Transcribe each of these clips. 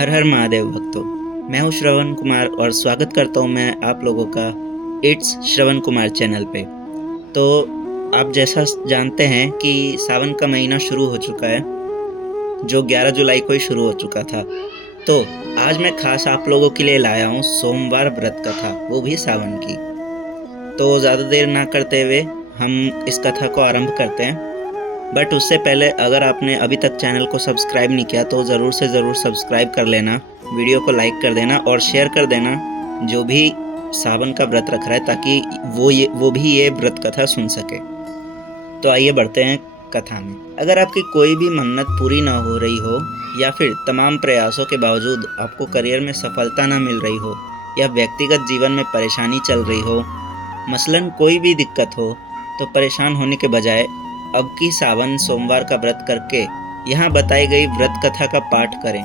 हर हर महादेव भक्तों। मैं हूँ श्रवण कुमार और स्वागत करता हूँ मैं आप लोगों का इट्स श्रवण कुमार चैनल पे। तो आप जैसा जानते हैं कि सावन का महीना शुरू हो चुका है, जो 11 जुलाई को ही शुरू हो चुका था। तो आज मैं खास आप लोगों के लिए लाया हूँ सोमवार व्रत कथा, वो भी सावन की। तो ज़्यादा देर ना करते हुए हम इस कथा को आरंभ करते हैं। बट उससे पहले अगर आपने अभी तक चैनल को सब्सक्राइब नहीं किया तो ज़रूर से ज़रूर सब्सक्राइब कर लेना, वीडियो को लाइक कर देना और शेयर कर देना जो भी सावन का व्रत रख रहा है, ताकि वो भी ये व्रत कथा सुन सके। तो आइए बढ़ते हैं कथा में। अगर आपकी कोई भी मन्नत पूरी ना हो रही हो, या फिर तमाम प्रयासों के बावजूद आपको करियर में सफलता ना मिल रही हो, या व्यक्तिगत जीवन में परेशानी चल रही हो, मसलन कोई भी दिक्कत हो, तो परेशान होने के बजाय अब की सावन सोमवार का व्रत करके यहाँ बताई गई व्रत कथा का पाठ करें।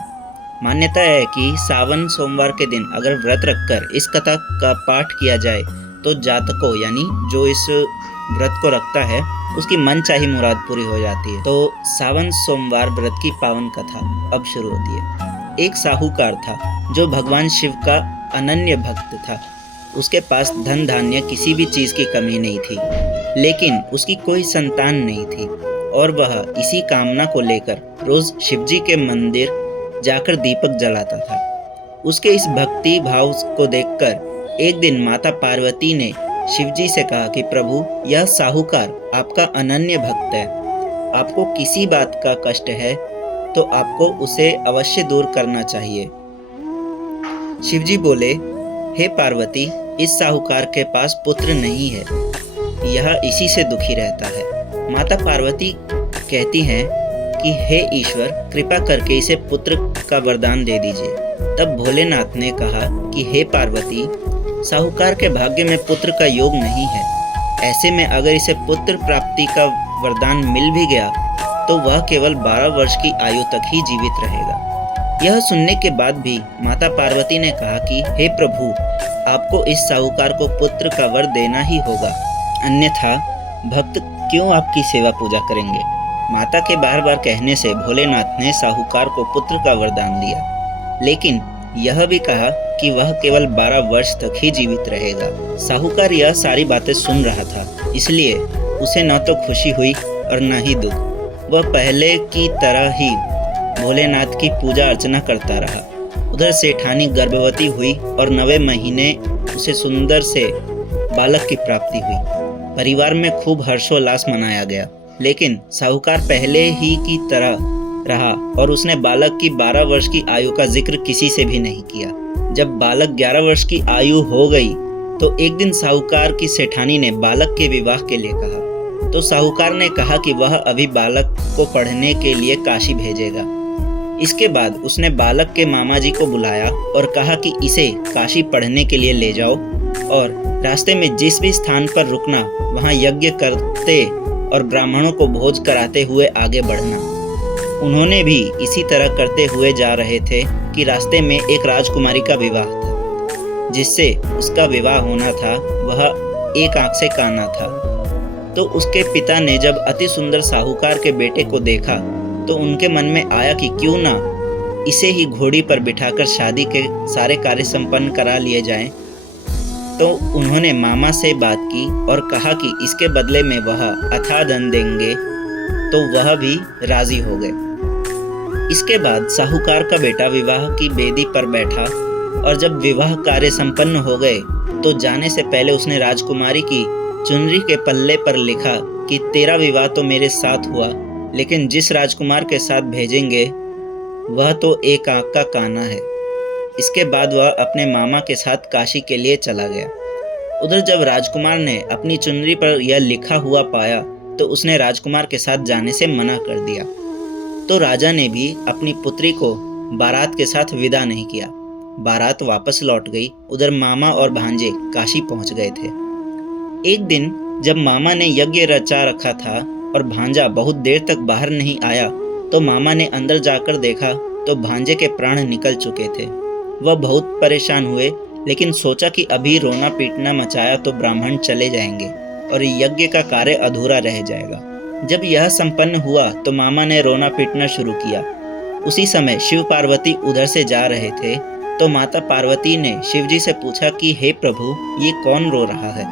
मान्यता है कि सावन सोमवार के दिन अगर व्रत रखकर इस कथा का पाठ किया जाए तो जातकों यानी जो इस व्रत को रखता है उसकी मनचाही मुराद पूरी हो जाती है। तो सावन सोमवार व्रत की पावन कथा अब शुरू होती है। एक साहूकार था जो भगवान शिव का अनन्य भक्त था। उसके पास धन धान्य किसी भी चीज की कमी नहीं थी, लेकिन उसकी कोई संतान नहीं थी और वह इसी कामना को लेकर रोज शिवजी के मंदिर जाकर दीपक जलाता था। उसके इस भक्ति भाव को देखकर एक दिन माता पार्वती ने शिवजी से कहा कि प्रभु, यह साहूकार आपका अनन्य भक्त है, आपको किसी बात का कष्ट है तो आपको उसे अवश्य दूर करना चाहिए। शिवजी बोले, हे पार्वती, इस साहूकार के पास पुत्र नहीं है, यह इसी से दुखी रहता है। माता पार्वती कहती हैं कि हे ईश्वर, कृपा करके इसे पुत्र का वरदान दे दीजिए। तब भोलेनाथ ने कहा कि हे पार्वती, साहूकार के भाग्य में पुत्र का योग नहीं है। ऐसे में अगर इसे पुत्र प्राप्ति का वरदान मिल भी गया तो वह केवल 12 वर्ष की आयु तक ही जीवित रहेगा। यह सुनने के बाद भी माता पार्वती ने कहा कि हे प्रभु, आपको इस साहूकार को पुत्र का वर देना ही होगा, अन्यथा भक्त क्यों आपकी सेवा पूजा करेंगे। माता के बार बार कहने से भोलेनाथ ने साहूकार को पुत्र का वरदान दिया, लेकिन यह भी कहा कि वह केवल 12 वर्ष तक ही जीवित रहेगा। साहूकार यह सारी बातें सुन रहा था, इसलिए उसे न तो खुशी हुई और न ही दुख। वह पहले की तरह ही भोलेनाथ की पूजा अर्चना करता रहा। उधर सेठानी गर्भवती हुई और 9वें महीने उसे सुंदर से बालक की प्राप्ति हुई। परिवार में खूब हर्षोल्लास मनाया गया, लेकिन साहूकार पहले ही की तरह रहा और उसने बालक की 12 वर्ष की आयु का जिक्र किसी से भी नहीं किया। जब बालक 11 वर्ष की आयु हो गई तो एक दिन साहूकार की सेठानी ने बालक के विवाह के लिए कहा। तो साहूकार ने कहा कि वह अभी बालक को पढ़ने के लिए काशी भेजेगा। इसके बाद उसने बालक के मामा जी को बुलाया और कहा कि इसे काशी पढ़ने के लिए ले जाओ और रास्ते में जिस भी स्थान पर रुकना वहां यज्ञ करते और ब्राह्मणों को भोज कराते हुए आगे बढ़ना। उन्होंने भी इसी तरह करते हुए जा रहे थे कि रास्ते में एक राजकुमारी का विवाह था। जिससे उसका विवाह होना था वह एक आंख से काना था। तो उसके पिता ने जब अति सुंदर साहूकार के बेटे को देखा तो उनके मन में आया कि क्यों ना इसे ही घोड़ी पर बिठाकर शादी के सारे कार्य संपन्न करा लिए जाएं। तो उन्होंने मामा से बात की और कहा कि इसके बदले में वह अथाह धन देंगे, तो वह भी राजी हो गए। इसके बाद साहूकार का बेटा विवाह की बेदी पर बैठा और जब विवाह कार्य संपन्न हो गए तो जाने से पहले उसने राजकुमारी की चुनरी के पल्ले पर लिखा कि तेरा विवाह तो मेरे साथ हुआ, लेकिन जिस राजकुमार के साथ भेजेंगे वह तो एक आंख का काना है। इसके बाद वह अपने मामा के साथ काशी के लिए चला गया। उधर जब राजकुमार ने अपनी चुनरी पर यह लिखा हुआ पाया तो उसने राजकुमार के साथ जाने से मना कर दिया। तो राजा ने भी अपनी पुत्री को बारात के साथ विदा नहीं किया। बारात वापस लौट गई। उधर मामा और भांजे काशी पहुंच गए थे। एक दिन जब मामा ने यज्ञ रचा रखा था और भांजा बहुत देर तक बाहर नहीं आया तो मामा ने अंदर जाकर देखा तो भांजे के प्राण निकल चुके थे। वह बहुत परेशान हुए, लेकिन सोचा कि अभी रोना पीटना मचाया तो ब्राह्मण चले जाएंगे और यज्ञ का कार्य अधूरा रह जाएगा। जब यह संपन्न हुआ तो मामा ने रोना पीटना शुरू किया उसी समय शिव पार्वती उधर से जा रहे थे तो माता पार्वती ने शिवजी से पूछा कि हे प्रभु, ये कौन रो रहा है।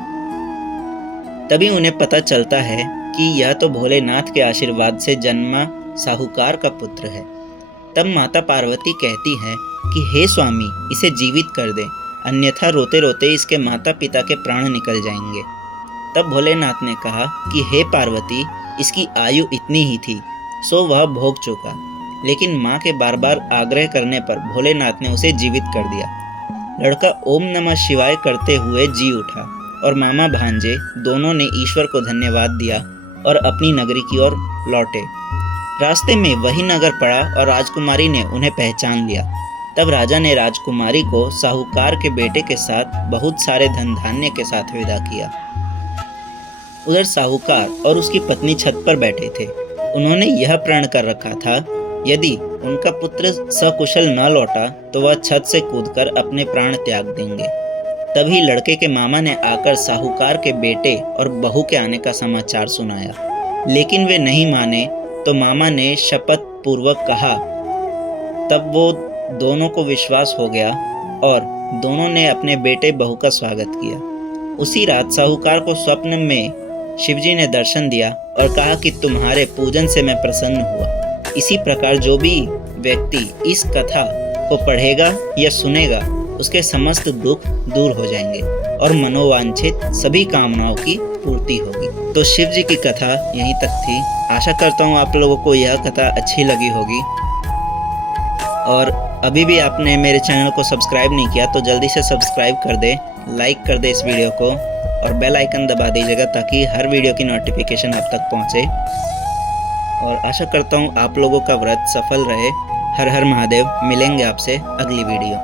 तभी उन्हें पता चलता है कि यह तो भोलेनाथ के आशीर्वाद से जन्मा साहूकार का पुत्र है। तब माता पार्वती कहती हैं कि हे स्वामी, इसे जीवित कर दें, अन्यथा रोते रोते इसके माता पिता के प्राण निकल जाएंगे। तब भोलेनाथ ने कहा कि हे पार्वती, इसकी आयु इतनी ही थी, सो वह भोग चुका। लेकिन माँ के बार बार आग्रह करने पर भोलेनाथ ने उसे जीवित कर दिया। लड़का ओम नमः शिवाय करते हुए जी उठा और मामा भांजे दोनों ने ईश्वर को धन्यवाद दिया और अपनी नगरी की ओर लौटे। रास्ते में वही नगर पड़ा और राजकुमारी ने उन्हें पहचान लिया। तब राजा ने राजकुमारी को साहूकार के बेटे के साथ बहुत सारे धन धान्य के साथ विदा किया। उधर साहूकार और उसकी पत्नी छत पर बैठे थे। उन्होंने यह प्रण कर रखा था, यदि उनका पुत्र सकुशल न लौटा तो वह छत से कूदकर अपने प्राण त्याग देंगे। तभी लड़के के मामा ने आकर साहूकार के बेटे और बहू के आने का समाचार सुनाया, लेकिन वे नहीं माने तो मामा ने शपथ पूर्वक कहा। तब वो दोनों को विश्वास हो गया और दोनों ने अपने बेटे बहू का स्वागत किया। उसी रात साहूकार को स्वप्न में शिवजी ने दर्शन दिया और कहा कि तुम्हारे पूजन से मैं प्रसन्न हुआ। इसी प्रकार जो भी व्यक्ति इस कथा को पढ़ेगा या सुनेगा, उसके समस्त दुख दूर हो जाएंगे और मनोवांछित सभी कामनाओं की पूर्ति होगी। तो शिव जी की कथा यहीं तक थी। आशा करता हूँ आप लोगों को यह कथा अच्छी लगी होगी। और अभी भी आपने मेरे चैनल को सब्सक्राइब नहीं किया तो जल्दी से सब्सक्राइब कर दे, लाइक कर दे इस वीडियो को और बेल आइकन दबा दीजिएगा ताकि हर वीडियो की नोटिफिकेशन आप तक पहुँचे। और आशा करता हूँ आप लोगों का व्रत सफल रहे। हर हर महादेव। मिलेंगे आपसे अगली वीडियो।